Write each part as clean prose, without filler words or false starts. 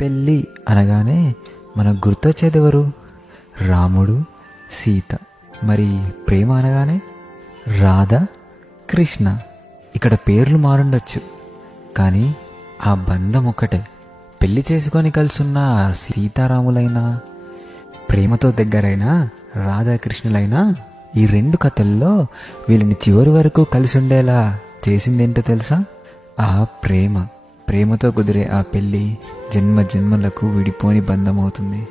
పెళ్ళి అనగానే మనకు గుర్తొచ్చేది ఎవరు? రాముడు, సీత. మరి ప్రేమ అనగానే రాధ, కృష్ణ. ఇక్కడ పేర్లు మారుండొచ్చు, కానీ ఆ బంధం ఒక్కటే. పెళ్లి చేసుకొని కలుసున్న సీతారాములైనా, ప్రేమతో దగ్గరైనా రాధాకృష్ణులైనా, ఈ రెండు కథల్లో వీళ్ళని చివరి వరకు కలిసి ఉండేలా చేసిందేంటో తెలుసా? ఆ ప్రేమ. ప్రేమతో కుదిరే ఆ పెళ్ళి జన్మ జన్మలకు విడిపోని బంధం అవుతుంది.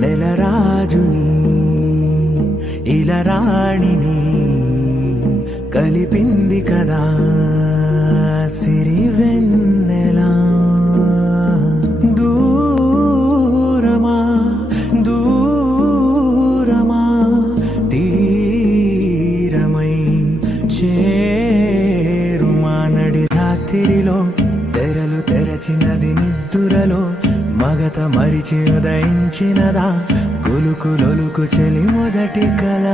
నెలరాజుని ఇలా రాణిని కలిపింది కదా సిరివెన్నెలా. దూరమా దూరమా తీరమై చేరుమా. నడి రాత్రిలో తెరలు తెరచినది నిద్దురలో మగత మరిచి ఉదయించినదా కొలుకు లొలుకు చెలి మొదటి కళ.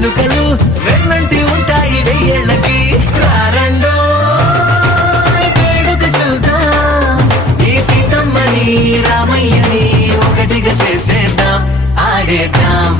కానుకలు వెన్నంటి ఉంటాయి వెయ్యేళ్ళకి రారండో వేడుక చూద్దాం ఈ సీతమ్మని రామయ్యని ఒకటిగా చేసేద్దాం ఆడేద్దాం